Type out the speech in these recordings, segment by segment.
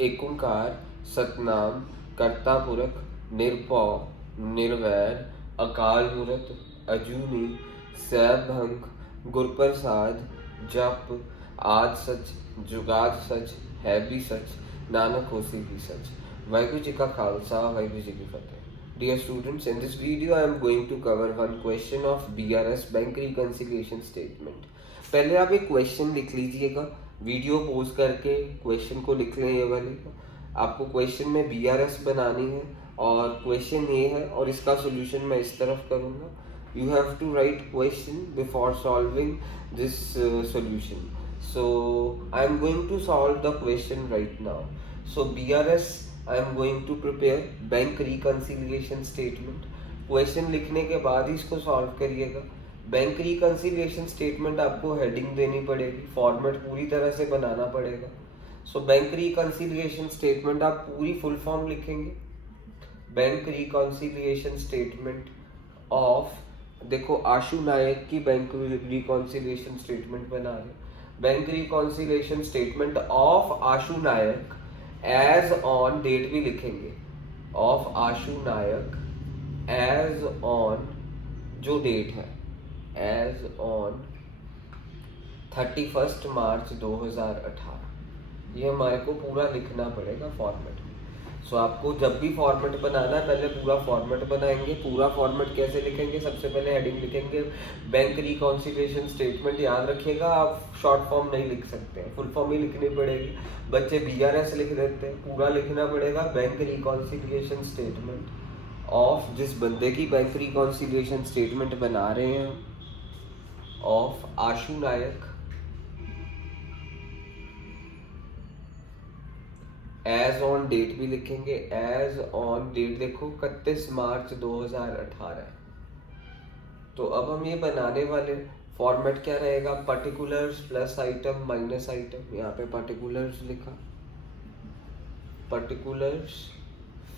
एक ओंकार सतनाम कर्ता पुरख निरभव निर्वैर अकाल मूरत अजूनी सैभंग गुरप्रसाद जप आद सच जुगाद सच है भी सच नानक होसी भी सच। वाहिगुरु जी का खालसा वाहिगुरु जी की फतेह। Dear students, in this video I am going to cover one question of BRS Bank Reconciliation Statement। पहले आप एक क्वेश्चन लिख लीजिएगा, वीडियो पॉज करके क्वेश्चन को लिख लें। ये वाले आपको क्वेश्चन में BRS बनानी है और क्वेश्चन ये है और इसका सोल्यूशन मैं इस तरफ करूँगा। You have to write question before solving this solution. So I am going to solve the question right now. So BRS I am going to prepare bank reconciliation statement. Question लिखने के बाद ही इसको solve करिएगा। Bank reconciliation statement आपको heading देनी पड़ेगी, format पूरी तरह से बनाना पड़ेगा। सो बैंक रिकन्सिलिएशन स्टेटमेंट आप पूरी फुल फॉर्म लिखेंगे। बैंक रिकन्सिलिएशन स्टेटमेंट ऑफ, देखो आशु नायक की बैंक रिकन्सिलिएशन स्टेटमेंट बना रहे। Bank reconciliation statement of Ashu Nayak as on, date भी लिखेंगे, of Ashu Nayak as on, जो डेट है एज ऑन 31 मार्च 2018। ये हमारे को पूरा लिखना पड़ेगा फॉर्मेट में। सो आपको जब भी फॉर्मेट बनाना है पहले पूरा फॉर्मेट बनाएंगे। पूरा फॉर्मेट कैसे लिखेंगे, सबसे पहले हेडिंग लिखेंगे बैंक रिकॉन्सिलिएशन स्टेटमेंट। याद रखिएगा आप शॉर्ट फॉर्म नहीं लिख सकते हैं, फुल फॉर्म ही लिखनी पड़ेगी। बच्चे BRS लिख देते हैं, पूरा लिखना पड़ेगा बैंक रिकॉन्सिलिएशन स्टेटमेंट ऑफ, जिस बंदे की बैंक रिकॉन्सिलिएशन स्टेटमेंट बना रहे हैं, of Ashu Nayak as on, date भी लिखेंगे एज ऑन, डेट देखो 31 मार्च 2018 है। तो अब हम ये बनाने वाले, फॉर्मेट क्या रहेगा, particulars plus item minus item. यहाँ पे पर्टिकुलर्स लिखा, पर्टिकुलर्स,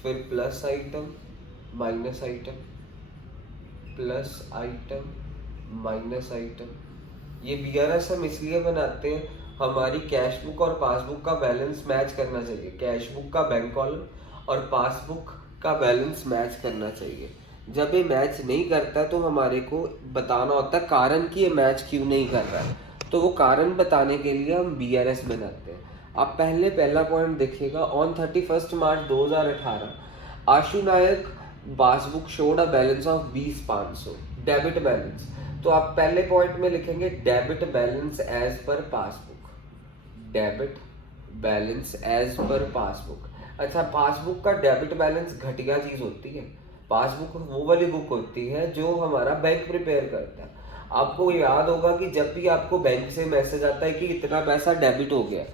फिर plus item minus item, plus item minus item. ये BRS हम इसलिए बनाते हैं, हमारी कैश बुक और पासबुक का बैलेंस मैच करना चाहिए। कैश बुक का बैंक कॉलम और पासबुक का बैलेंस मैच करना चाहिए। जब ये मैच नहीं करता तो हमारे को बताना होता है कारण कि ये मैच क्यों नहीं कर रहा है। तो वो कारण बताने के लिए हम BRS बनाते हैं। आप पहला पॉइंट देखिएगा, on 31 March 2018 Ashu Nayak passbook showed a balance of 20,500 debit balance. तो आप पहले पॉइंट में लिखेंगे debit balance as per passbook, debit balance as per passbook. अच्छा, पासबुक का डेबिट बैलेंस घटिया चीज होती है। पासबुक वो वाली बुक होती है जो हमारा बैंक प्रिपेयर करता है। आपको याद होगा कि जब भी आपको बैंक से मैसेज आता है कि इतना पैसा डेबिट हो गया,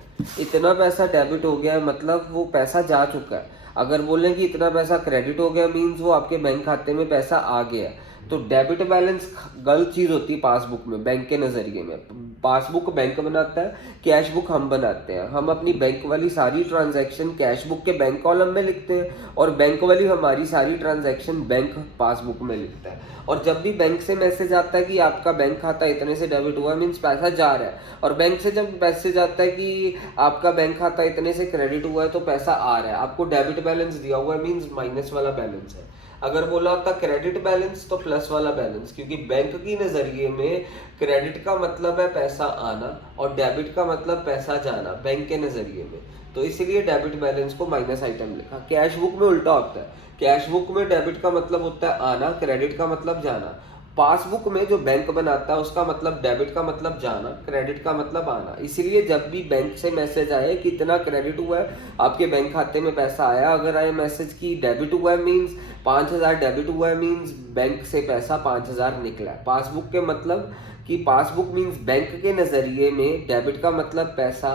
इतना पैसा डेबिट हो गया मतलब वो पैसा जा चुका है। अगर बोलें कि इतना पैसा क्रेडिट हो गया मीन्स वो आपके बैंक खाते में पैसा आ गया। तो डेबिट बैलेंस गलत चीज होती है पासबुक में, बैंक के नजरिए में। पासबुक बैंक बनाता है, कैश बुक हम बनाते हैं। हम अपनी बैंक वाली सारी ट्रांजैक्शन कैश बुक के बैंक कॉलम में लिखते हैं और बैंक वाली हमारी सारी ट्रांजैक्शन बैंक पासबुक में लिखता है। और जब भी बैंक से मैसेज आता है कि आपका बैंक खाता इतने से डेबिट हुआ मीन्स पैसा जा रहा है, और बैंक से जब मैसेज आता है कि आपका बैंक खाता इतने से क्रेडिट हुआ है तो पैसा आ रहा है। आपको डेबिट बैलेंस दिया हुआ है मीन्स माइनस वाला बैलेंस है। अगर बोला होता क्रेडिट बैलेंस तो प्लस वाला बैलेंस, क्योंकि बैंक की नजरिए में क्रेडिट का मतलब है पैसा आना और डेबिट का मतलब पैसा जाना बैंक के नजरिए में। तो इसीलिए डेबिट बैलेंस को माइनस आइटम लिखा। कैश बुक में उल्टा होता है, कैश बुक में डेबिट का मतलब होता है आना, क्रेडिट का मतलब जाना। पासबुक में जो बैंक बनाता है उसका मतलब डेबिट का मतलब जाना, क्रेडिट का मतलब आना। इसीलिए जब भी बैंक से मैसेज आए कि इतना क्रेडिट हुआ है, आपके बैंक खाते में पैसा आया, अगर आए मैसेज की डेबिट हुआ है मीन्स 5,000 डेबिट हुआ है मीन्स बैंक से पैसा 5,000 निकला है। पासबुक के मतलब कि पासबुक मीन्स बैंक के नजरिए में डेबिट का मतलब पैसा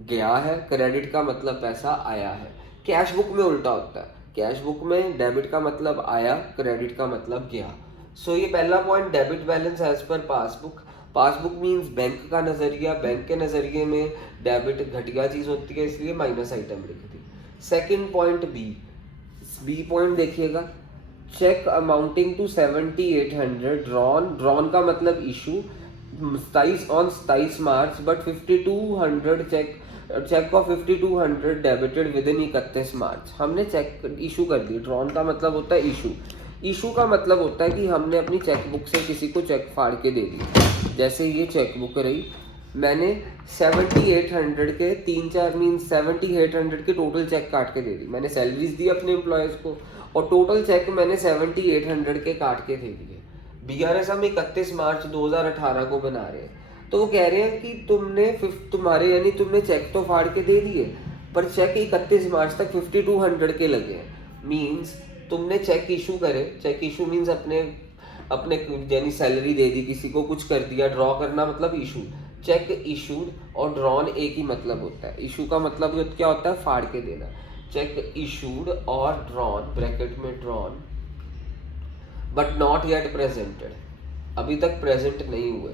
गया है, क्रेडिट का मतलब पैसा आया है। कैश बुक में उल्टा होता है, कैश बुक में डेबिट का मतलब आया, क्रेडिट का मतलब गया। सो ये पहला point debit balance as per passbook. Passbook means bank का नजरिया, बैंक के नजरिए में डेबिट घटिया चीज होती है इसलिए माइनस आइटम लिख दी। सेकंड पॉइंट बी पॉइंट देखिएगा, चेक अमाउंटिंग टू 7,800 ड्रॉन का मतलब issue 27 March but 5,200 cheque cheque of 5200 debited within 31 March. हमने चेक इशू कर दी। ड्रॉन का मतलब होता है इशू। इशू का मतलब होता है कि हमने अपनी चेकबुक से किसी को चेक फाड़ के दे दी। जैसे ये चेकबुक रही, मैंने 7800 के 3-4 मीन्स 7800 के टोटल चेक काट के दे दी। मैंने सैलरीज दी अपने एम्प्लॉयज़ को और टोटल चेक मैंने 7800 के काट के दे दिए। बीआरएस हम 31 मार्च 2018 को बना रहे हैं, तो वो कह रहे हैं कि तुम्हारे यानी तुमने चेक तो फाड़ के दे दिए पर चेक 31 मार्च तक 5200 के लगे हैं। मीन्स तुमने चेक इशू करे, चेक इशू मीन्स अपने यानी सैलरी दे दी, किसी को कुछ कर दिया। ड्रॉ करना मतलब इशू। चेक इशूड और ड्रॉन एक ही मतलब होता है। इशू का मतलब क्या होता है? फाड़ के देना। चेक इशूड और ड्रॉन ब्रैकेट में drawn but not yet presented, अभी तक प्रेजेंट नहीं हुए।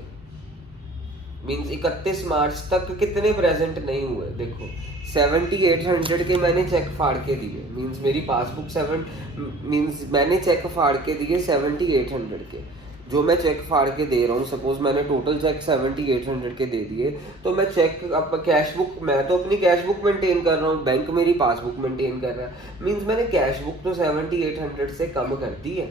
मीन्स 31 मार्च तक कितने प्रेजेंट नहीं हुए? देखो 7800 के मैंने चेक फाड़ के दिए। मीन्स मेरी पासबुक मीन्स मैंने चेक फाड़ के दिए 7800 के। जो मैं चेक फाड़ के दे रहा हूँ, सपोज मैंने टोटल चेक 7800 के दे दिए, तो मैं चेक अब कैश बुक, मैं तो अपनी कैश बुक मेंटेन कर रहा हूँ, बैंक मेरी पासबुक मेंटेन कर रहा है। मीन्स मैंने कैश बुक तो 7800 से कम कर दी है,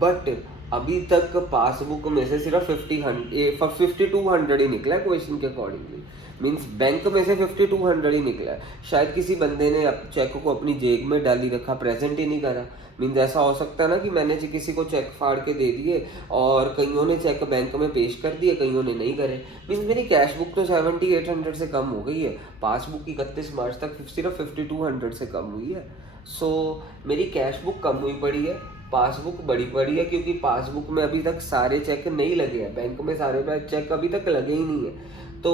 बट अभी तक पासबुक में से सिर्फ 5200 ही निकला है क्वेश्चन के अकॉर्डिंगली। मीन्स बैंक में से 5200 ही निकला है। शायद किसी बंदे ने चेक को अपनी जेब में डाली रखा, प्रेजेंट ही नहीं करा। मीन्स ऐसा हो सकता है ना कि मैंने किसी को चेक फाड़ के दे दिए और कईयों ने चेक बैंक में पेश कर दिए, कईयों ने नहीं करे। मीन्स मेरी कैश बुक तो 7800 से कम हो गई है, पासबुक 31 मार्च तक सिर्फ 5200 से कम हुई है। सो मेरी कैश बुक कम हुई पड़ी है, पासबुक बड़ी पड़ी है, क्योंकि पासबुक में अभी तक सारे चेक नहीं लगे हैं, बैंक में सारे चेक अभी तक लगे ही नहीं है। तो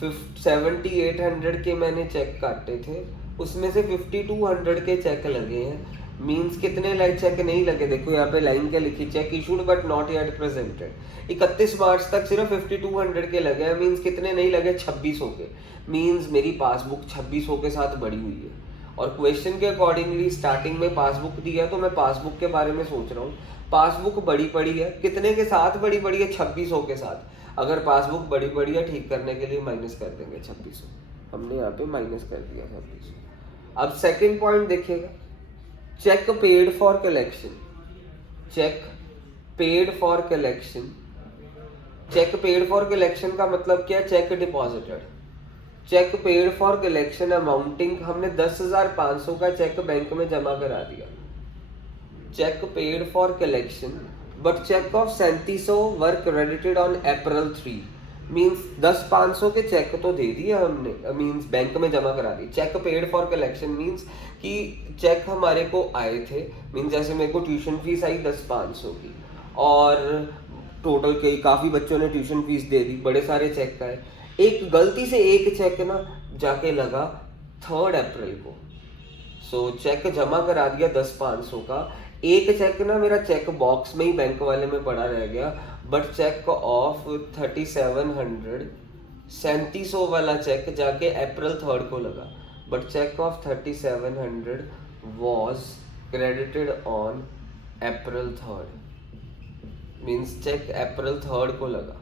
7800 के मैंने चेक काटे थे, उसमें से 5200 के चेक लगे हैं। मीन्स कितने चेक नहीं लगे? देखो यहाँ पे लाइन क्या लिखी, check issued but not yet presented. 31 मार्च तक सिर्फ 5200 के लगे हैं। मीन्स कितने नहीं लगे? 2600 के। मीन्स मेरी पासबुक 2600 के साथ बड़ी हुई है। और क्वेश्चन के अकॉर्डिंगली स्टार्टिंग में पासबुक दिया, तो मैं पासबुक के बारे में सोच रहा हूँ। पासबुक बड़ी पड़ी है, कितने के साथ बड़ी पड़ी है? 2600 के साथ। अगर पासबुक बड़ी पड़ी है, ठीक करने के लिए माइनस कर देंगे 2600। हमने यहाँ पे माइनस कर दिया 2600। अब सेकेंड पॉइंट देखिएगा, cheque paid for collection. Cheque paid for collection. Cheque paid for collection का मतलब क्या? Cheque deposited. Cheque paid for collection amounting, हमने 10,500 का चेक बैंक में जमा करा दिया। Cheque paid for collection but cheque of 3700 were credited on April 3। Means 10,500 के चेक तो दे दिए हमने, मीन्स बैंक में जमा करा दी। Cheque paid for collection means कि चेक हमारे को आए थे। मीन्स जैसे मेरे को ट्यूशन फीस आई 10,500 की और टोटल के काफ़ी बच्चों ने ट्यूशन फीस दे दी, बड़े सारे चेक आए। एक गलती से एक चेक ना जाके लगा 3 अप्रैल को। सो चेक जमा करा दिया 10,500 का। एक चेक ना मेरा चेक बॉक्स में ही बैंक वाले में पड़ा रह गया, बट चेक ऑफ 3700 3700 वाला चेक जाके April 3 को लगा। But cheque of 3700 was credited on April 3। Means cheque April 3 को लगा।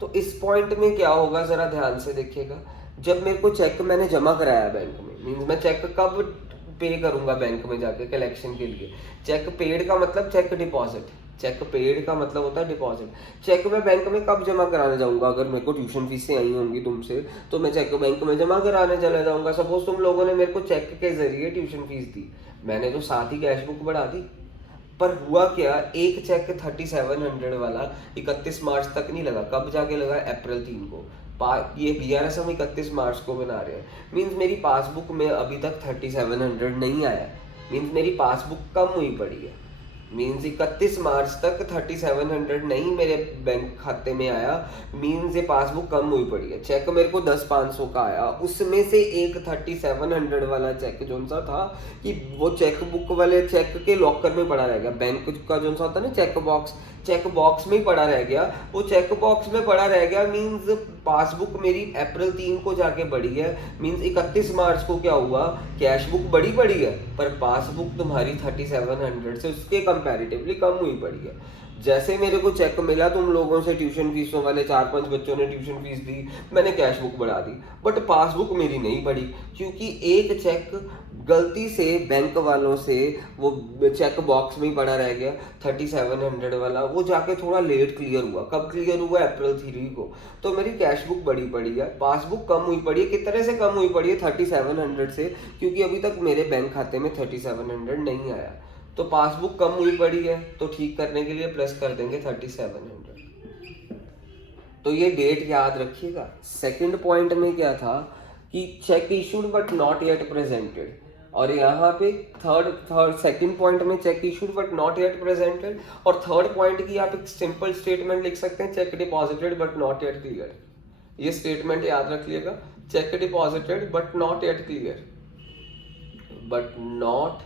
तो इस पॉइंट में क्या होगा जरा ध्यान से देखिएगा। जब मेरे को चेक मैंने जमा कराया बैंक में, मीन्स मैं चेक कब पे करूंगा बैंक में जाके कलेक्शन के लिए? चेक पेड का मतलब चेक डिपॉजिट। चेक पेड का मतलब होता है डिपॉजिट। चेक मैं बैंक में कब जमा कराने जाऊंगा? अगर मेरे को ट्यूशन फीस से आई होंगी तुमसे, तो मैं चेक बैंक में जमा कराने चला जाऊंगा। सपोज तुम लोगों ने मेरे को चेक के जरिए ट्यूशन फीस दी, मैंने तो साथ ही कैश बुक बढ़ा दी। पर हुआ क्या, एक चेक 3700 वाला 31 मार्च तक नहीं लगा। कब जाके लगा? April 3 को। ये बीआरएस हम 31 मार्च को बना रहे हैं। मीन्स मेरी पासबुक में अभी तक 3700 नहीं आया। मीन्स मेरी पासबुक कम हुई पड़ी है। मीन्स 31 मार्च तक 3700 नहीं मेरे बैंक खाते में आया। मीन्स ये पासबुक कम हुई पड़ी है। चेक मेरे को 10,500 का आया, उसमें से एक 3700 वाला चेक जो सा था कि वो चेक बुक वाले चेक के लॉकर में पड़ा रह गया। बैंक का जो सा होता है ना चेक बॉक्स में ही पड़ा रह गया। वो चेक बॉक्स में पड़ा रह गया। मीन्स पासबुक मेरी April 3 को जाके बढ़ी है। मीन्स 31 मार्च को क्या हुआ, कैश बुक बड़ी पड़ी है पर पासबुक तुम्हारी 3700 से उसके कंपैरेटिवली कम हुई पड़ी है। जैसे मेरे को चेक मिला, तुम लोगों से ट्यूशन फीसों वाले 4-5 बच्चों ने ट्यूशन फीस दी, मैंने कैश बुक बढ़ा दी, बट पासबुक मेरी नहीं बढ़ी, क्योंकि एक चेक गलती से बैंक वालों से वो चेक बॉक्स में ही पड़ा रह गया 3700 वाला, वो जाके थोड़ा लेट क्लियर हुआ। कब क्लियर हुआ? अप्रैल 3 को। तो मेरी कैश बुक बड़ी पड़ी है, पासबुक कम हुई पड़ी है। कितने से कम हुई पड़ी है? 3700 से, क्योंकि अभी तक मेरे बैंक खाते में 3700 नहीं आया। तो पासबुक कम हुई पड़ी है, तो ठीक करने के लिए प्लस कर देंगे 3700। तो ये डेट याद रखिएगा। सेकंड पॉइंट में क्या था कि cheque issued but not yet presented, और यहाँ पे थर्ड सेकंड पॉइंट में cheque issued but not yet presented, और थर्ड पॉइंट की आप एक सिंपल स्टेटमेंट लिख सकते हैं, cheque deposited but not yet cleared. ये स्टेटमेंट याद रखिएगा, cheque deposited but not yet cleared, but not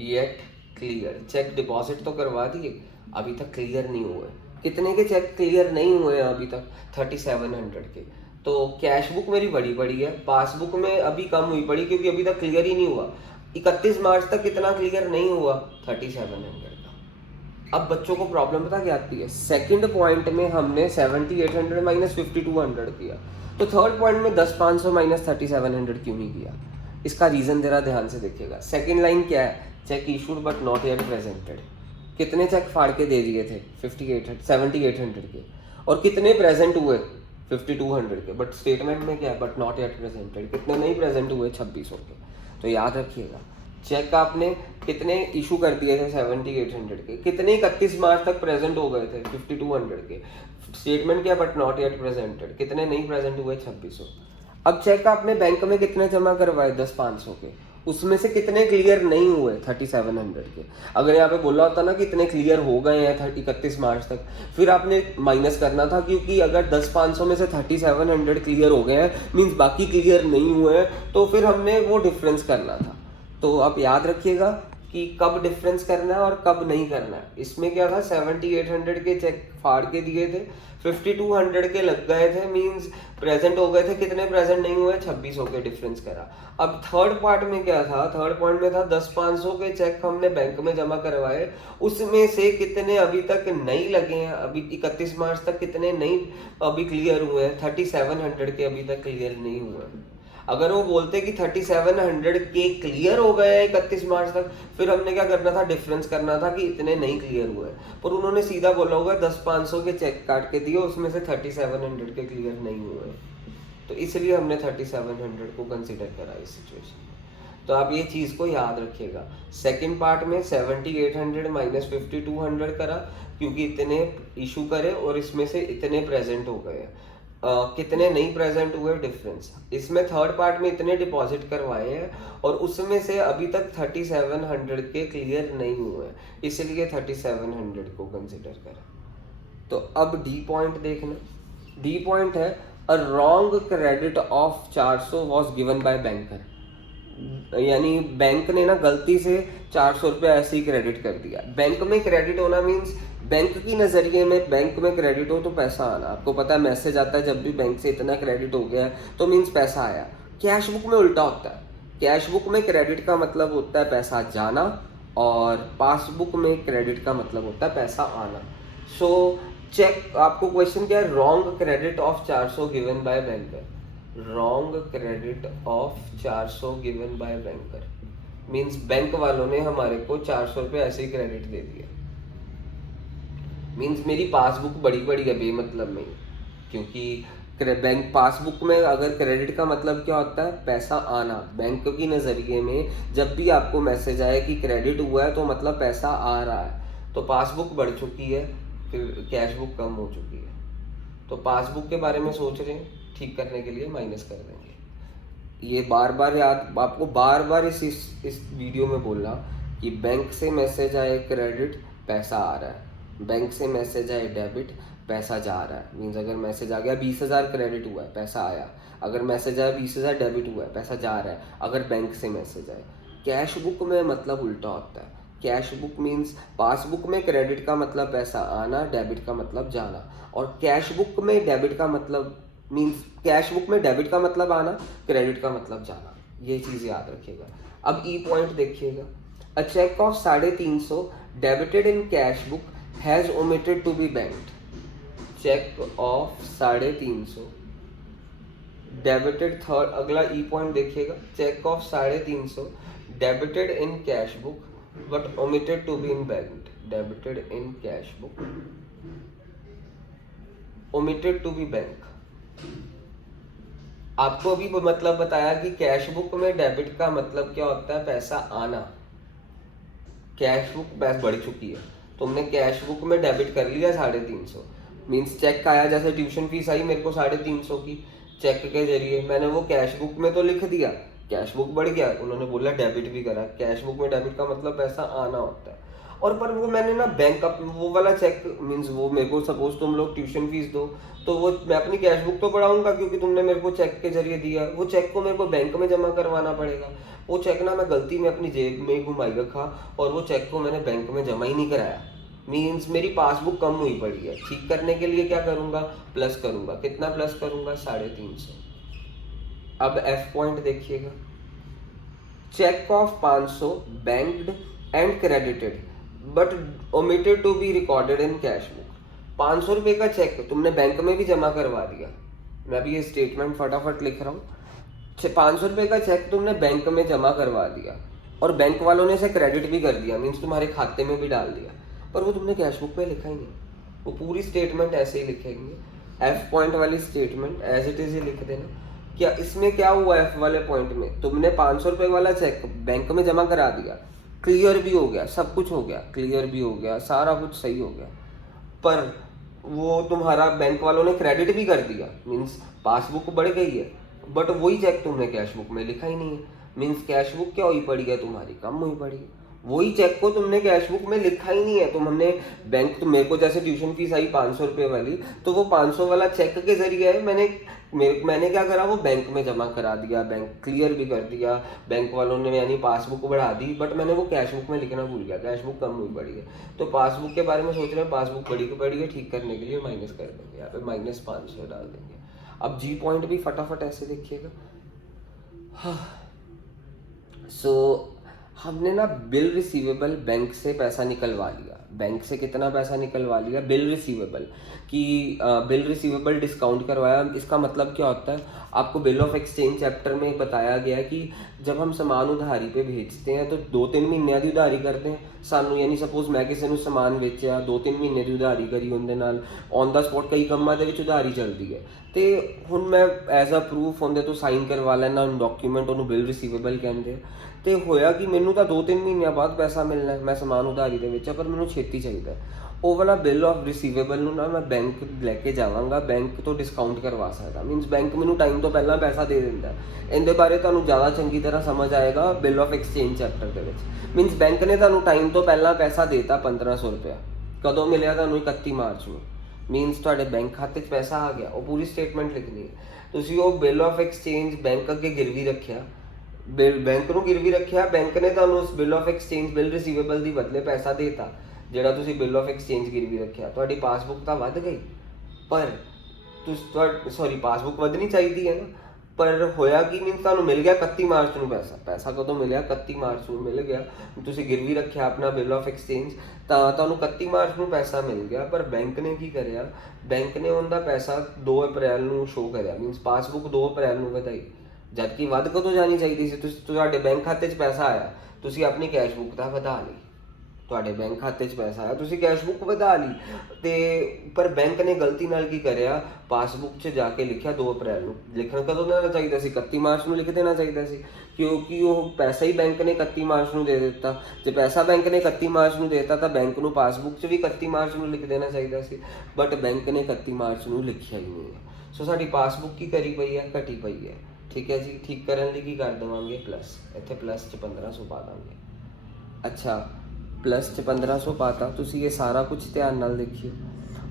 yet cleared. Cheque deposit तो करवा दिए, अभी तक क्लियर नहीं हुए। कितने के चेक क्लियर नहीं हुए अभी तक? 3700 के। तो कैश बुक मेरी बड़ी पड़ी है, पासबुक में अभी कम हुई पड़ी, क्योंकि अभी तक क्लियर ही नहीं हुआ। 31 मार्च तक कितना क्लियर नहीं हुआ? 3700 का। अब बच्चों को प्रॉब्लम पता क्या आती है? सेकंड पॉइंट में हमने 7800 माइनस 5200 किया, तो थर्ड पॉइंट में 10500 माइनस 3700 क्यों नहीं किया? इसका रीजन जरा ध्यान से देखिएगा। सेकंड लाइन क्या है? Check issued but not yet presented. कितने चेक फाड़ के दे दिए थे? 7800 के, और कितने प्रेजेंट हुए? 5200 के। बट स्टेटमेंट में क्या है? But not yet presented. कितने नहीं प्रेजेंट हुए? 2600 के। तो याद रखिएगा, चेक आपने कितने इशू कर दिए थे? 7800 के। कितने 31 मार्च तक प्रेजेंट हो गए थे? 5200 के। स्टेटमेंट क्या? But not yet presented. कितने नहीं प्रेजेंट हुए? 2600। अब चेक आपने बैंक में कितने जमा करवाए? 10,500 के। उसमें से कितने क्लियर नहीं हुए? 3700 के। अगर यहाँ पे बोला होता ना कि इतने क्लियर हो गए हैं 31 मार्च तक, फिर आपने माइनस करना था, क्योंकि अगर 10,500 में से 3700 क्लियर हो गए हैं, मीन्स बाकी क्लियर नहीं हुए हैं, तो फिर हमने वो डिफरेंस करना था। तो आप याद रखिएगा कि कब डिफरेंस करना है और कब नहीं करना है। इसमें क्या था? 7800 के चेक फाड़ के दिए थे, 5200 के लग गए थे, मींस प्रेजेंट हो गए थे। कितने प्रेजेंट नहीं हुए? 2600 के डिफरेंस करा। अब थर्ड पार्ट में क्या था? थर्ड पॉइंट में था 10,500 के चेक हमने बैंक में जमा करवाए, उसमें से कितने अभी तक नहीं लगे हैं? अभी 31 मार्च तक कितने नहीं अभी क्लियर हुए हैं? 3700 के अभी तक क्लियर नहीं हुए हैं। अगर वो बोलते कि 3700 के क्लियर हो गए हैं 31 मार्च तक, फिर हमने क्या करना था? डिफरेंस करना था कि इतने नहीं क्लियर हुए। पर उन्होंने सीधा बोला होगा 10,500 के चेक काट के दिए, उसमें से 3700 के क्लियर नहीं हुए, तो इसलिए हमने 3700 को कंसिडर करा इस सिचुएशन में। तो आप ये चीज़ को याद रखिएगा। सेकेंड पार्ट में 7800 माइनस 5200 करा, क्योंकि इतने इशू करे और इसमें से इतने प्रेजेंट हो गए। कितने नहीं प्रेजेंट हुए? डिफरेंस। इसमें थर्ड पार्ट में इतने डिपॉजिट करवाए हैं और उसमें से अभी तक 3700 के क्लियर नहीं हुए, इसलिए 3700 को कंसिडर करें। तो अब डी पॉइंट देखना। डी पॉइंट है a wrong credit of 400 was given by banker. यानी बैंक ने ना गलती से 400 रुपये ऐसे ही क्रेडिट कर दिया। बैंक में क्रेडिट होना मीन्स बैंक की नज़रिए में, बैंक में क्रेडिट हो तो पैसा आना। आपको पता है मैसेज आता है जब भी बैंक से इतना क्रेडिट हो गया है तो मीन्स पैसा आया। कैश बुक में उल्टा होता है। कैश बुक में क्रेडिट का मतलब होता है पैसा जाना, और पासबुक में क्रेडिट का मतलब होता है पैसा आना। सो चेक, आपको क्वेश्चन क्या है? Wrong credit of 400 given by banker. Wrong credit of 400 given by banker means bank वालों ने हमारे को 400 रुपये ऐसे ही क्रेडिट दे दिया। मीन्स मेरी पासबुक बड़ी बड़ी है बेमतलब में, क्योंकि बैंक पासबुक में अगर क्रेडिट का मतलब क्या होता है? पैसा आना। बैंक की नज़रिए में जब भी आपको मैसेज आए कि क्रेडिट हुआ है तो मतलब पैसा आ रहा है। तो पासबुक बढ़ चुकी है, फिर कैश बुक कम हो चुकी है। तो पासबुक के बारे में सोच रहे हैं, ठीक करने के लिए माइनस कर देंगे। ये बार बार याद, आपको बार बार इस वीडियो में बोलना कि बैंक से मैसेज आए क्रेडिट, पैसा आ रहा है। बैंक से मैसेज आए डेबिट, पैसा जा रहा है। मीन्स अगर मैसेज आ गया 20,000 क्रेडिट हुआ है, पैसा आया। अगर मैसेज आया 20,000 डेबिट हुआ है, पैसा जा रहा है, अगर बैंक से मैसेज आए। कैश बुक में मतलब उल्टा होता है। कैश बुक मीन्स पासबुक में क्रेडिट का मतलब पैसा आना, डेबिट का मतलब जाना, और कैश बुक में डेबिट का मतलब मीन्स कैश बुक में डेबिट का मतलब आना, क्रेडिट का मतलब जाना। ये चीज़ याद रखिएगा। अब ई पॉइंट देखिएगा। A cheque of 350 debited in cash book has omitted to be banked, cheque of 350, debited third, अगला ई पॉइंट देखिएगा, cheque of 350 debited in cash book but omitted to be in bank, debited in cash book omitted to be bank. आपको अभी मतलब बताया कि cash book में debit का मतलब क्या होता है, पैसा आना। कैश बुक बस बढ़ चुकी है, तुमने कैश बुक में डेबिट कर लिया 350, मीन्स चेक आया, जैसे ट्यूशन फीस आई मेरे को 350 की चेक के जरिए, मैंने वो कैश बुक में तो लिख दिया, कैश बुक बढ़ गया, उन्होंने बोला डेबिट भी करा। कैश बुक में डेबिट का मतलब पैसा आना होता है। और पर वो मैंने ना बैंक वो वाला चेक, मीन्स वो मेरे को सपोज तुम लोग ट्यूशन फीस दो तो वो मैं अपनी कैश बुक तो बढ़ाऊंगा क्योंकि तुमने मेरे को चेक के जरिए दिया, वो चेक को मेरे को बैंक में जमा करवाना पड़ेगा। वो चेक ना मैं गलती में अपनी जेब में घुमाई रखा और वो चेक को मैंने बैंक में जमा ही नहीं कराया, मीन्स मेरी पासबुक कम हुई पड़ी है। ठीक करने के लिए क्या करूंगा, प्लस करूंगा। कितना प्लस करूंगा, 350। अब एफ पॉइंट देखिएगा, cheque of 500 banked and credited but omitted to be recorded in cash book. 500 रुपये का चेक तुमने बैंक में भी जमा करवा दिया, मैं भी ये स्टेटमेंट फटाफट लिख रहा हूँ। 500 रुपये का चेक तुमने बैंक में जमा करवा दिया और बैंक वालों ने इसे क्रेडिट भी कर दिया, मीन्स तुम्हारे खाते में भी डाल दिया, पर वो तुमने कैश बुक में लिखा ही नहीं। वो पूरी स्टेटमेंट ऐसे ही लिखेंगे, एफ पॉइंट वाली स्टेटमेंट एज इट इज ही लिख देना। क्या इसमें क्या हुआ, एफ वाले पॉइंट में तुमने 500 रुपये वाला चेक बैंक में जमा करा दिया, क्लियर भी हो गया, सब कुछ हो गया, क्लियर भी हो गया, सारा कुछ सही हो गया, पर वो तुम्हारा बैंक वालों ने क्रेडिट भी कर दिया, मीन्स पासबुक बढ़ गई है, बट वही चेक तुमने कैश बुक में लिखा ही नहीं है, मीन्स कैश बुक क्या हुई पड़ी है तुम्हारी, कम हुई पड़ी है। वही चेक को तुमने कैश बुक में लिखा ही नहीं है, तुमने बैंक, तो मेरे को जैसे ट्यूशन फीस आई 500 रुपये वाली, तो वो 500 वाला चेक के जरिए मैंने क्या करा, वो बैंक में जमा करा दिया, बैंक क्लियर भी कर दिया, बैंक वालों ने यानी पासबुक बढ़ा दी, बट मैंने वो कैश बुक में लिखना भूल गया, कैश बुक कम हुई पड़ी है। तो पासबुक के बारे में सोच रहे हैं, पासबुक बड़ी है, ठीक करने के लिए माइनस कर देंगे, यहाँ पे -500 डाल देंगे। अब जी पॉइंट भी फटाफट ऐसे देखिएगा। हाँ, सो हमने ना बिल रिसीवेबल बैंक से पैसा निकलवा लिया, बैंक से कितना पैसा निकलवा लिया, बिल रिसीवेबल कि बिल रिसीवेबल डिस्काउंट करवाया। इसका मतलब क्या होता है, आपको बिल ऑफ एक्सचेंज चैप्टर में बताया गया कि जब हम सामान उधारी पे भेजते हैं तो 2-3 महीने की उधारी करते हैं सानू, यानी सपोज मैं किसी ਨੂੰ समान बेचा 2-3 महीने की उधारी करी, ਉਹਦੇ ਨਾਲ ऑन द स्पॉट कई ਕੰਮਾਂ ਦੇ ਵਿੱਚ ਉਧਾਰੀ ਚੱਲਦੀ ਹੈ, ਤੇ ਹੁਣ ਮੈਂ ਐਜ਼ ਅ ਪ੍ਰੂਫ ਉਹਦੇ ਤੋਂ ਸਾਈਨ ਕਰਵਾ ਲੈਣਾ ਡਾਕੂਮੈਂਟ, ਉਹਨੂੰ ਬਿਲ ਰਿਸੀਵੇਬਲ ਕਹਿੰਦੇ ਆ। ਤੇ ਹੋਇਆ ਕਿ ਮੈਨੂੰ ਤਾਂ 2-3 ਮਹੀਨਿਆਂ ਬਾਅਦ ਪੈਸਾ ਮਿਲਣਾ ਹੈ, ਮੈਂ ਸਮਾਨ ਉਧਾਰੀ ਦੇ ਵਿੱਚ ਆ, ਪਰ ਮੈਨੂੰ ਛੇਤੀ ਚਾਹੀਦਾ। ਉਹ ਵਾਲਾ ਬਿਲ ਆਫ ਰਿਸੀਵੇਬਲ ਨੂੰ ਨਾ ਮੈਂ ਬੈਂਕ ਲੈ ਕੇ ਜਾਵਾਂਗਾ, ਬੈਂਕ ਤੋਂ ਡਿਸਕਾਊਂਟ ਕਰਵਾ ਸਕਦਾ, ਮੀਨਸ ਬੈਂਕ ਮੈਨੂੰ ਟਾਈਮ ਤੋਂ ਪਹਿਲਾਂ ਪੈਸਾ ਦੇ ਦਿੰਦਾ। ਇਹਦੇ ਬਾਰੇ ਤੁਹਾਨੂੰ ਜ਼ਿਆਦਾ ਚੰਗੀ ਤਰ੍ਹਾਂ ਸਮਝ ਆਏਗਾ ਬਿਲ ਆਫ ਐਕਸਚੇਂਜ ਚੈਪਟਰ ਦੇ ਵਿੱਚ। ਮੀਨਸ ਬੈਂਕ ਨੇ ਤੁਹਾਨੂੰ ਟਾਈਮ ਤੋਂ ਪਹਿਲਾਂ ਪੈਸਾ ਦੇਤਾ 1500 ਰੁਪਇਆ, ਕਦੋਂ ਮਿਲਿਆ ਤੁਹਾਨੂੰ, 31 ਮਾਰਚ ਨੂੰ, ਮੀਨਸ ਤੁਹਾਡੇ ਬੈਂਕ ਖਾਤੇ 'ਚ ਪੈਸਾ ਆ ਗਿਆ। ਉਹ ਪੂਰੀ ਸਟੇਟਮੈਂਟ ਲਿਖਣੀ ਹੈ ਤੁਸੀਂ। ਉਹ ਬਿਲ ਆਫ ਐਕਸਚੇਂਜ ਬੈਂਕ ਅੱਗੇ ਗਿਰਵੀ ਰੱਖਿਆ, बैंक ਨੂੰ ਗਿਰਵੀ ਰੱਖਿਆ, ਬੈਂਕ ਨੇ ਤੁਹਾਨੂੰ ਉਸ bill of exchange bill receivable ਦੀ ਬਦਲੇ ਪੈਸਾ ਦੇਤਾ ਜਿਹੜਾ ਤੁਸੀਂ ਬਿਲ ਆਫ ਐਕਸਚੇਂਜ ਗਿਰਵੀ ਰੱਖਿਆ। ਤੁਹਾਡੀ ਪਾਸਬੁੱਕ ਤਾਂ ਵੱਧ ਗਈ, ਪਰ ਸੌਰੀ ਪਾਸਬੁੱਕ ਵਧਣੀ ਚਾਹੀਦੀ ਹੈ ਨਾ, ਪਰ ਹੋਇਆ ਕੀ, ਮੀਨਸ ਤੁਹਾਨੂੰ ਮਿਲ ਗਿਆ 31 ਮਾਰਚ ਨੂੰ ਪੈਸਾ ਕਦੋਂ ਮਿਲਿਆ, 31 ਮਾਰਚ ਨੂੰ ਮਿਲ ਗਿਆ। ਤੁਸੀਂ ਗਿਰਵੀ ਰੱਖਿਆ ਆਪਣਾ ਬਿਲ ਆਫ ਐਕਸਚੇਂਜ, ਤਾਂ ਤੁਹਾਨੂੰ 31 ਮਾਰਚ ਨੂੰ ਪੈਸਾ ਮਿਲ ਗਿਆ, ਪਰ ਬੈਂਕ ਨੇ ਕੀ ਕਰਿਆ, ਬੈਂਕ ਨੇ ਉਹਦਾ ਪੈਸਾ 2 ਅਪ੍ਰੈਲ ਨੂੰ ਸ਼ੋ ਕਰਿਆ, ਮੀਨਸ ਪਾਸਬੁੱਕ 2 ਅਪ੍ਰੈਲ ਨੂੰ ਵਧਾਈ, ਜਦਕਿ ਵੱਧ ਕਦੋਂ ਜਾਣੀ ਚਾਹੀਦੀ ਸੀ। ਤੁਹਾਡੇ ਬੈਂਕ ਖਾਤੇ 'ਚ ਪੈਸਾ ਆਇਆ, ਤੁਸੀਂ ਆਪਣੀ ਕੈਸ਼ ਬੁੱਕ ਤਾਂ ਵਧਾ ਲਈ, ਤੁਹਾਡੇ ਬੈਂਕ ਖਾਤੇ 'ਚ ਪੈਸਾ ਆਇਆ, ਤੁਸੀਂ ਕੈਸ਼ ਬੁੱਕ ਵਧਾ ਲਈ, ਤੇ ਪਰ ਬੈਂਕ ਨੇ ਗਲਤੀ ਨਾਲ ਕੀ ਕਰਿਆ, ਪਾਸਬੁੱਕ 'ਚ ਜਾ ਕੇ ਲਿਖਿਆ 2 ਅਪ੍ਰੈਲ ਨੂੰ। ਲਿਖਣਾ ਕਦੋਂ ਦੇਣਾ ਚਾਹੀਦਾ ਸੀ, 31 ਮਾਰਚ ਨੂੰ ਲਿਖ ਦੇਣਾ ਚਾਹੀਦਾ ਸੀ, ਕਿਉਂਕਿ ਉਹ ਪੈਸਾ ਹੀ ਬੈਂਕ ਨੇ 31 ਮਾਰਚ ਨੂੰ ਦੇ ਦਿੱਤਾ। ਜੇ ਪੈਸਾ ਬੈਂਕ ਨੇ 31 ਮਾਰਚ ਨੂੰ ਦੇ ਦਿੱਤਾ ਤਾਂ ਬੈਂਕ ਨੂੰ ਪਾਸਬੁੱਕ 'ਚ ਵੀ 31 ਮਾਰਚ ਨੂੰ ਲਿਖ ਦੇਣਾ ਚਾਹੀਦਾ ਸੀ, ਬਟ ਬੈਂਕ ਨੇ 31 ਮਾਰਚ ਨੂੰ ਲਿਖਿਆ ਹੀ ਨਹੀਂ ਹੈ। ਸੋ ਸਾਡੀ ਪਾਸਬੁੱਕ ਕੀ ਕਰੀ ਪਈ ਹੈ, ਘਟੀ ਪਈ ਹੈ। ਠੀਕ ਹੈ ਜੀ, ਠੀਕ ਕਰਨ ਲਈ ਕੀ ਕਰ ਦੇਵਾਂਗੇ, ਪਲੱਸ, ਇੱਥੇ ਪਲੱਸ 'ਚ 1500 ਪਾ ਦਾਂਗੇ। ਅੱਛਾ, ਪਲੱਸ 'ਚ 1500 ਪਾਤਾ, ਤੁਸੀਂ ਇਹ ਸਾਰਾ ਕੁਝ ਧਿਆਨ ਨਾਲ ਦੇਖਿਓ।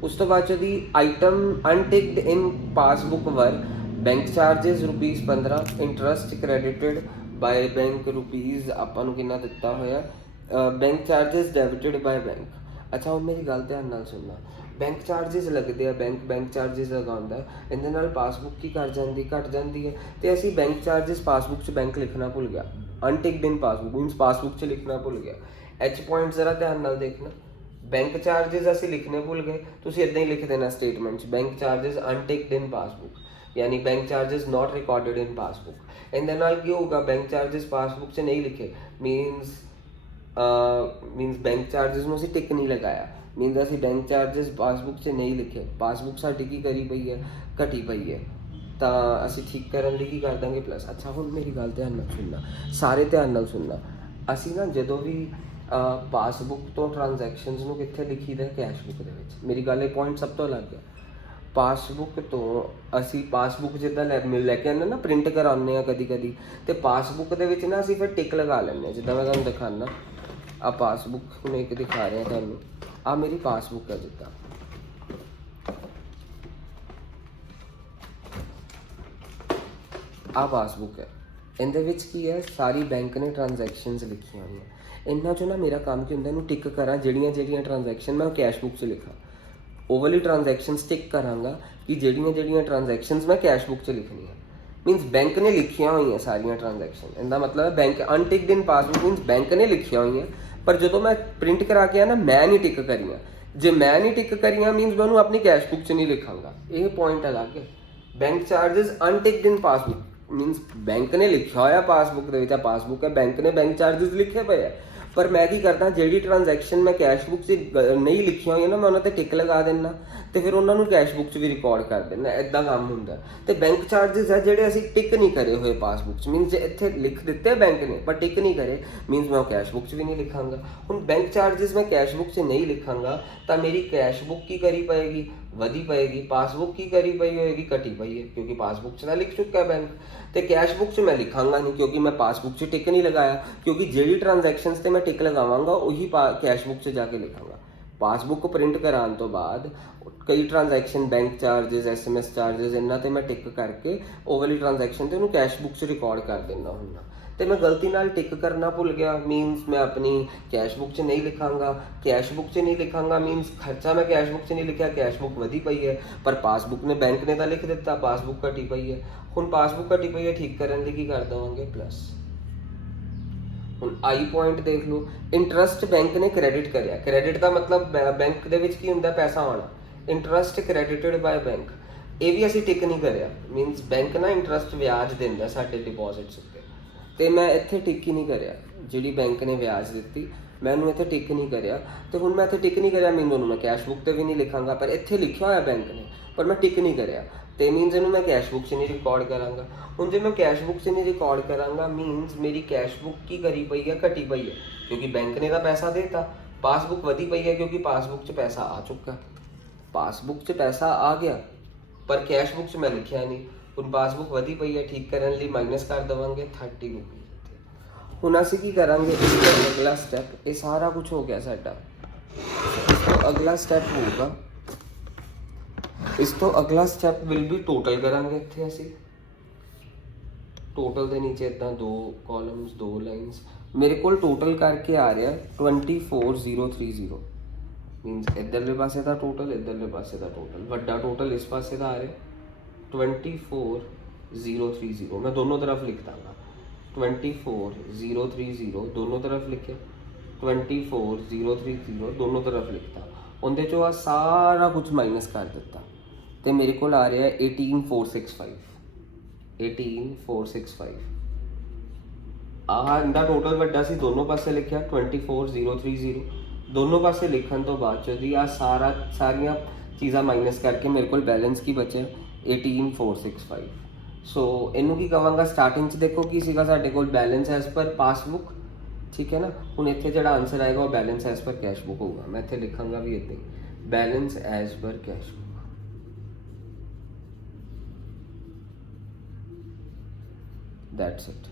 ਉਸ ਤੋਂ ਬਾਅਦ ਦੀ item unticked in passbook were bank charges ₹15, interest credited by bank rupees, ਆਪਾਂ ਨੂੰ ਕਿੰਨਾ ਦਿੱਤਾ ਹੋਇਆ, bank charges debited by bank. ਅੱਛਾ, ਹੁਣ ਮੇਰੀ ਗੱਲ ਧਿਆਨ ਨਾਲ ਸੁਣਨਾ, ਬੈਂਕ ਚਾਰजेस ਲੱਗਦੇ ਆ, ਬੈਂਕ ਚਾਰजेस ਲਗਾਉਂਦਾ, ਇਹਦੇ ਨਾਲ ਪਾਸਬੁੱਕ ਕੀ ਕਰ ਜਾਂਦੀ, ਘਟ ਜਾਂਦੀ ਹੈ। ਤੇ ਅਸੀਂ ਬੈਂਕ ਚਾਰजेस ਪਾਸਬੁੱਕ 'ਚ ਬੈਂਕ ਲਿਖਣਾ ਭੁੱਲ ਗਿਆ, ਅਨਟਿਕਡ ਇਨ ਪਾਸਬੁੱਕ ਮੀਨਸ ਪਾਸਬੁੱਕ 'ਚ ਲਿਖਣਾ ਭੁੱਲ ਗਿਆ। एच पॉइंट ज़रा ध्यान नाल देखना, ਬੈਂਕ ਚਾਰजेस ਅਸੀਂ ਲਿਖਣੇ ਭੁੱਲ ਗਏ, ਤੁਸੀਂ ਇਦਾਂ ਹੀ ਲਿਖ ਦੇਣਾ ਸਟੇਟਮੈਂਟ 'ਚ, ਬੈਂਕ ਚਾਰजेस ਅਨਟੇਕਡ ਇਨ ਪਾਸਬੁੱਕ, ਯਾਨੀ ਬੈਂਕ ਚਾਰजेस ਨਾਟ ਰਿਕਾਰਡਡ ਇਨ ਪਾਸਬੁੱਕ। ਇਹਦੇ ਨਾਲ ਕੀ ਹੋਊਗਾ, ਬੈਂਕ ਚਾਰजेस ਪਾਸਬੁੱਕ 'ਚ ਨਹੀਂ ਲਿਖੇ, ਮੀਨਸ ਬੈਂਕ ਚਾਰजेस ਨੂੰ ਅਸੀਂ ਟਿਕ ਨਹੀਂ ਲਗਾਇਆ, ਮੀਨਸ ਅਸੀਂ ਬੈਂਕ ਚਾਰजेस ਪਾਸਬੁੱਕ 'ਚ ਨਹੀਂ ਲਿਖੇ, ਪਾਸਬੁੱਕ ਸਾਡੀ ਕੀ ਕਰੀ ਪਈ ਹੈ, ਘਟੀ ਪਈ ਹੈ, ਤਾਂ ਅਸੀਂ ਠੀਕ ਕਰਨ ਲਈ ਕੀ ਕਰ ਦਾਂਗੇ ਪਲੱਸ। ਅੱਛਾ ਹੁਣ ਮੇਰੀ ਗੱਲ ਧਿਆਨ ਨਾਲ ਸੁਣਨਾ, ਸਾਰੇ ਧਿਆਨ ਨਾਲ ਸੁਣਨਾ। ਅਸੀਂ ਨਾ ਜਦੋਂ ਵੀ ਪਾਸਬੁੱਕ ਤੋਂ ਟ੍ਰਾਂਜੈਕਸ਼ਨਸ ਨੂੰ ਕਿੱਥੇ ਲਿਖੀਦਾ, ਕੈਸ਼ ਬੁੱਕ ਦੇ ਵਿੱਚ। ਮੇਰੀ ਗੱਲ ਇਹ ਪੁਆਇੰਟ ਸਭ ਤੋਂ ਅਲੱਗ ਹੈ। ਪਾਸਬੁੱਕ ਤੋਂ ਅਸੀਂ ਪਾਸਬੁੱਕ ਜਿੱਦਾਂ ਲੈ ਕੇ ਆਉਂਦੇ ਨਾ, ਪ੍ਰਿੰਟ ਕਰਾਉਂਦੇ ਹਾਂ ਕਦੀ ਕਦੀ, ਅਤੇ ਪਾਸਬੁੱਕ ਦੇ ਵਿੱਚ ਨਾ ਅਸੀਂ ਫਿਰ ਟਿਕ ਲਗਾ ਲੈਂਦੇ ਹਾਂ। ਜਿੱਦਾਂ ਮੈਂ ਤੁਹਾਨੂੰ ਦਿਖਾਉਂਦਾ, ਆਹ ਪਾਸਬੁੱਕ ਮੈਂ ਇੱਕ ਦਿਖਾ ਰਿਹਾ ਤੁਹਾਨੂੰ, ਆਹ ਮੇਰੀ ਪਾਸਬੁੱਕ ਹੈ, ਜਿੱਦਾਂ ਆਹ ਪਾਸਬੁੱਕ ਹੈ, ਇਹਦੇ ਵਿੱਚ ਕੀ ਹੈ, ਸਾਰੀ ਬੈਂਕ ਨੇ ਟ੍ਰਾਂਜੈਕਸ਼ਨਸ ਲਿਖੀਆਂ ਹੋਈਆਂ। ਇਹਨਾਂ 'ਚੋਂ ਨਾ ਮੇਰਾ ਕੰਮ ਕੀ ਹੁੰਦਾ, ਇਹਨੂੰ ਟਿਕ ਕਰਾਂ, ਜਿਹੜੀਆਂ ਟ੍ਰਾਂਜੈਕਸ਼ਨ ਮੈਂ ਕੈਸ਼ ਬੁੱਕ 'ਚ ਲਿਖਾਂ, ਉਹ ਵਾਲੀ ਟ੍ਰਾਂਜੈਕਸ਼ਨਸ ਟਿਕ ਕਰਾਂਗਾ ਕਿ ਜਿਹੜੀਆਂ ਟ੍ਰਾਂਜੈਕਸ਼ਨਸ ਮੈਂ ਕੈਸ਼ ਬੁੱਕ 'ਚ ਲਿਖਣੀਆਂ। ਮੀਨਸ ਬੈਂਕ ਨੇ ਲਿਖੀਆਂ ਹੋਈਆਂ ਸਾਰੀਆਂ ਟ੍ਰਾਂਜੈਕਸ਼ਨ, ਇਹਦਾ ਮਤਲਬ ਹੈ bank ਅਨਟਿਕਡ in passbook, means bank ਨੇ ਲਿਖੀਆਂ ਹੋਈਆਂ, ਪਰ ਜਦੋਂ ਮੈਂ ਪ੍ਰਿੰਟ ਕਰਾ ਕੇ ਆ ਨਾ, ਮੈਂ ਨਹੀਂ ਟਿਕ ਕਰੀਆਂ। ਜੇ ਮੈਂ ਨਹੀਂ ਟਿਕ ਕਰੀਆਂ ਮੀਨਸ ਮੈਂ ਉਹਨੂੰ ਆਪਣੀ ਕੈਸ਼ ਬੁੱਕ 'ਚ ਨਹੀਂ ਲਿਖਾਂਗਾ। ਇਹ ਪੁਆਇੰਟ ਅਲੱਗ ਹੈ। Bank charges ਅਨਟਿਕਡ in passbook, means bank ਨੇ ਲਿਖਿਆ ਹੋਇਆ ਪਾਸਬੁੱਕ ਦੇ ਵਿੱਚ, ਆ ਪਾਸਬੁੱਕ ਹੈ, ਬੈਂਕ ਨੇ ਬੈਂਕ ਚਾਰजेस ਲਿਖੇ ਪਏ ਆ, ਪਰ ਮੈਂ ਕੀ ਕਰਦਾ, ਜਿਹੜੀ ਟ੍ਰਾਂਜੈਕਸ਼ਨ ਮੈਂ ਕੈਸ਼ ਬੁੱਕ 'ਚ ਨਹੀਂ ਲਿਖੀਆਂ ਹੋਈਆਂ ਨਾ, ਮੈਂ ਉਹਨਾਂ 'ਤੇ ਟਿਕ ਲਗਾ ਦਿੰਦਾ, ਅਤੇ ਫਿਰ ਉਹਨਾਂ ਨੂੰ ਕੈਸ਼ ਬੁੱਕ 'ਚ ਵੀ ਰਿਕਾਰਡ ਕਰ ਦਿੰਦਾ। ਇੱਦਾਂ ਕੰਮ ਹੁੰਦਾ। ਅਤੇ ਬੈਂਕ ਚਾਰजेस ਹੈ ਜਿਹੜੇ ਅਸੀਂ ਟਿਕ ਨਹੀਂ ਕਰੇ ਹੋਏ ਪਾਸਬੁੱਕ 'ਚ, ਮੀਨਸ ਜੇ ਇੱਥੇ ਲਿਖ ਦਿੱਤੇ ਬੈਂਕ ਨੇ ਪਰ ਟਿਕ ਨਹੀਂ ਕਰੇ, ਮੀਨਸ ਮੈਂ ਉਹ ਕੈਸ਼ ਬੁੱਕ 'ਚ ਵੀ ਨਹੀਂ ਲਿਖਾਂਗਾ। ਹੁਣ ਬੈਂਕ ਚਾਰजेस ਮੈਂ ਕੈਸ਼ ਬੁੱਕ 'ਚ ਨਹੀਂ ਲਿਖਾਂਗਾ ਤਾਂ ਮੇਰੀ ਕੈਸ਼ ਬੁੱਕ ਕੀ ਕਰੀ ਪਏਗੀ, ਵਧੀ ਪਏਗੀ, ਪਾਸਬੁੱਕ ਕੀ ਕਰੀ ਪਈ ਹੋਏਗੀ, ਘਟੀ ਪਈ ਹੈ, ਕਿਉਂਕਿ ਪਾਸਬੁੱਕ 'ਚ ਤਾਂ ਲਿਖ ਚੁੱਕਾ ਬੈਂਕ। ਤੇ ਕੈਸ਼ ਬੁੱਕ 'ਚ ਮੈਂ ਲਿਖਾਂਗਾ ਨਹੀਂ, ਕਿਉਂਕਿ ਮੈਂ ਪਾਸਬੁੱਕ 'ਚ ਟਿਕ ਨਹੀਂ ਲਗਾਇਆ, ਕਿਉਂਕਿ ਜਿਹੜੀ ਟ੍ਰਾਂਜੈਕਸ਼ਨਸ 'ਤੇ ਮੈਂ ਟਿਕ ਲਗਾਵਾਂਗਾ ਉਹੀ ਕੈਸ਼ ਬੁੱਕ 'ਚ ਜਾ ਕੇ ਲਿਖਾਂਗਾ। ਪਾਸਬੁੱਕ ਪ੍ਰਿੰਟ ਕਰਾਉਣ ਤੋਂ ਬਾਅਦ ਕਈ transaction bank charges, SMS charges, ਇਹਨਾਂ 'ਤੇ ਮੈਂ ਟਿਕ ਕਰਕੇ ਉਹ ਵਾਲੀ ਟ੍ਰਾਂਜੈਕਸ਼ਨ 'ਤੇ ਉਹਨੂੰ ਕੈਸ਼ ਬੁੱਕ 'ਚ ਰਿਕਾਰਡ ਕਰ ਦਿੰਦਾ ਹੁੰਦਾ। ਤੇ ਮੈਂ ਗਲਤੀ ਨਾਲ ਟਿਕ ਕਰਨਾ ਭੁੱਲ ਗਿਆ, ਮੀਨਸ ਮੈਂ ਆਪਣੀ ਕੈਸ਼ ਬੁੱਕ 'ਚ ਨਹੀਂ ਲਿਖਾਂਗਾ। ਕੈਸ਼ ਬੁੱਕ 'ਚ ਨਹੀਂ ਲਿਖਾਂਗਾ ਮੀਨਸ ਖਰਚਾ ਮੈਂ ਕੈਸ਼ ਬੁੱਕ 'ਚ ਨਹੀਂ ਲਿਖਿਆ, ਕੈਸ਼ ਬੁੱਕ ਵਧੀ ਪਈ ਹੈ, ਪਰ ਪਾਸਬੁੱਕ ਨੇ ਬੈਂਕ ਨੇ ਤਾਂ ਲਿਖ ਦਿੱਤਾ ਪਾਸਬੁੱਕ ਘਟੀ ਪਈ ਹੈ। ਹੁਣ ਪਾਸਬੁੱਕ ਘਟੀ ਪਈ ਹੈ, ਠੀਕ ਕਰਨ ਲਈ ਕੀ ਕਰ ਦੇਵਾਂਗੇ, ਪਲੱਸ। ਹੁਣ ਆਈ ਪੁਆਇੰਟ ਦੇਖ ਲਓ, ਇੰਟਰਸਟ ਬੈਂਕ ਨੇ ਕ੍ਰੈਡਿਟ ਕਰਿਆ। ਕ੍ਰੈਡਿਟ ਦਾ ਮਤਲਬ ਬੈਂਕ ਦੇ ਵਿੱਚ ਕੀ ਹੁੰਦਾ, ਪੈਸਾ ਆਉਣਾ। ਇੰਟਰਸਟ ਕ੍ਰੈਡਿਟਡ ਬਾਏ ਬੈਂਕ, ਇਹ ਵੀ ਅਸੀਂ ਟਿਕ ਨਹੀਂ ਕਰਿਆ, ਮੀਨਸ ਬੈਂਕ ਨਾ ਇੰਟਰਸਟ ਵਿਆਜ ਦਿੰਦਾ ਸਾਡੇ ਡਿਪੋਜ਼ਿਟਸ ਉੱਤੇ, ਤੇ ਮੈਂ ਇੱਥੇ ਟਿਕ ਹੀ ਨਹੀਂ ਕਰਿਆ। ਜਿਹੜੀ ਬੈਂਕ ਨੇ ਵਿਆਜ ਦਿੱਤੀ ਮੈਂ ਉਹਨੂੰ ਇੱਥੇ ਟਿਕ ਨਹੀਂ ਕਰਿਆ, ਤੇ ਹੁਣ ਮੈਂ ਇੱਥੇ ਟਿਕ ਨਹੀਂ ਕਰਿਆ ਮੀਨਸ ਉਹਨੂੰ ਮੈਂ ਕੈਸ਼ ਬੁੱਕ 'ਤੇ ਵੀ ਨਹੀਂ ਲਿਖਾਂਗਾ, ਪਰ ਇੱਥੇ ਲਿਖਿਆ ਹੋਇਆ ਬੈਂਕ ਨੇ, ਪਰ ਮੈਂ ਟਿਕ ਨਹੀਂ ਕਰਿਆ, ਤੇ ਮੀਨਸ ਇਹਨੂੰ ਮੈਂ ਕੈਸ਼ ਬੁੱਕ 'ਚ ਨਹੀਂ ਰਿਕਾਰਡ ਕਰਾਂਗਾ। ਹੁਣ ਜੇ ਮੈਂ ਕੈਸ਼ ਬੁੱਕ 'ਚ ਨਹੀਂ ਰਿਕਾਰਡ ਕਰਾਂਗਾ ਮੀਨਸ ਮੇਰੀ ਕੈਸ਼ ਬੁੱਕ ਕੀ ਕਰੀ ਪਈ ਹੈ, ਘਟੀ ਪਈ ਹੈ, ਕਿਉਂਕਿ ਬੈਂਕ ਨੇ ਤਾਂ ਪੈਸਾ ਦੇਤਾ। ਪਾਸਬੁੱਕ ਵਧੀ ਪਈ ਹੈ ਕਿਉਂਕਿ ਪਾਸਬੁੱਕ 'ਚ ਪੈਸਾ ਆ ਚੁੱਕਾ, ਪਾਸਬੁੱਕ 'ਚ ਪੈਸਾ ਆ ਗਿਆ, ਪਰ ਕੈਸ਼ ਬੁੱਕ 'ਚ ਮੈਂ ਲਿਖਿਆ ਨਹੀਂ। ਹੁਣ ਪਾਸਬੁੱਕ ਵਧੀ ਪਈ ਹੈ, ਠੀਕ ਕਰਨ ਲਈ ਮਾਈਨਸ ਕਰ ਦੇਵਾਂਗੇ 30 ਰੁਪਏ। ਹੁਣ ਅਸੀਂ ਕੀ ਕਰਾਂਗੇ, ਇਸ ਤੋਂ ਅਗਲਾ ਸਟੈਪ, ਇਹ ਸਾਰਾ ਕੁਝ ਹੋ ਗਿਆ ਸਾਡਾ, ਇਸ ਤੋਂ ਅਗਲਾ ਸਟੈਪ ਹੋਊਗਾ, ਇਸ ਤੋਂ ਅਗਲਾ ਸਟੈਪ ਵਿਲ ਵੀ ਟੋਟਲ ਕਰਾਂਗੇ। ਇੱਥੇ ਅਸੀਂ ਟੋਟਲ ਦੇ ਨੀਚੇ ਇੱਦਾਂ 2 ਕਾਲਮਸ 2 ਲਾਈਨਸ, ਮੇਰੇ ਕੋਲ ਟੋਟਲ ਕਰਕੇ ਆ ਰਿਹਾ 24030, ਮੀਨਸ ਇੱਧਰਲੇ ਪਾਸੇ ਦਾ ਟੋਟਲ, ਇੱਧਰਲੇ ਪਾਸੇ ਦਾ ਟੋਟਲ, ਵੱਡਾ ਟੋਟਲ ਇਸ ਪਾਸੇ ਦਾ ਆ ਰਿਹਾ 24030। ਮੈਂ ਦੋਨੋਂ ਤਰਫ ਲਿਖ ਦਾਂਗਾ, 24030 ਦੋਨੋਂ ਤਰਫ ਲਿਖਿਆ, 24030 ਦੋਨੋਂ ਤਰਫ ਲਿਖਤਾ, ਉਹਦੇ 'ਚੋਂ ਆ ਸਾਰਾ ਕੁਝ ਮਾਈਨਸ ਕਰ ਦਿੱਤਾ, ਤੇ ਮੇਰੇ ਕੋਲ ਆ ਰਿਹਾ 18465। 18465 ਆਹ ਇਹਦਾ ਟੋਟਲ ਵੱਡਾ ਸੀ, ਦੋਨੋਂ ਪਾਸੇ ਲਿਖਿਆ 24030, ਦੋਨੋਂ ਪਾਸੇ ਲਿਖਣ ਤੋਂ ਬਾਅਦ ਜੀ ਆ ਸਾਰੀਆਂ ਚੀਜ਼ਾਂ ਮਾਈਨਸ ਕਰਕੇ ਮੇਰੇ ਕੋਲ ਬੈਲੈਂਸ ਕੀ ਬਚਿਆ 18465। ਸੋ ਇਹਨੂੰ ਕੀ ਕਵਾਂਗਾ, ਸਟਾਰਟਿੰਗ 'ਚ ਦੇਖੋ ਕੀ ਸੀਗਾ ਸਾਡੇ ਕੋਲ, ਬੈਲੈਂਸ ਐਜ਼ ਪਰ ਪਾਸਬੁੱਕ, ਠੀਕ ਹੈ ਨਾ। ਹੁਣ ਇੱਥੇ ਜਿਹੜਾ ਆਨਸਰ ਆਏਗਾ ਉਹ balance as per cash book ਹੋਊਗਾ। ਮੈਂ ਇੱਥੇ ਲਿਖਾਂਗਾ ਵੀ ਇੱਦਾਂ ਹੀ, balance as per cash book. That's it.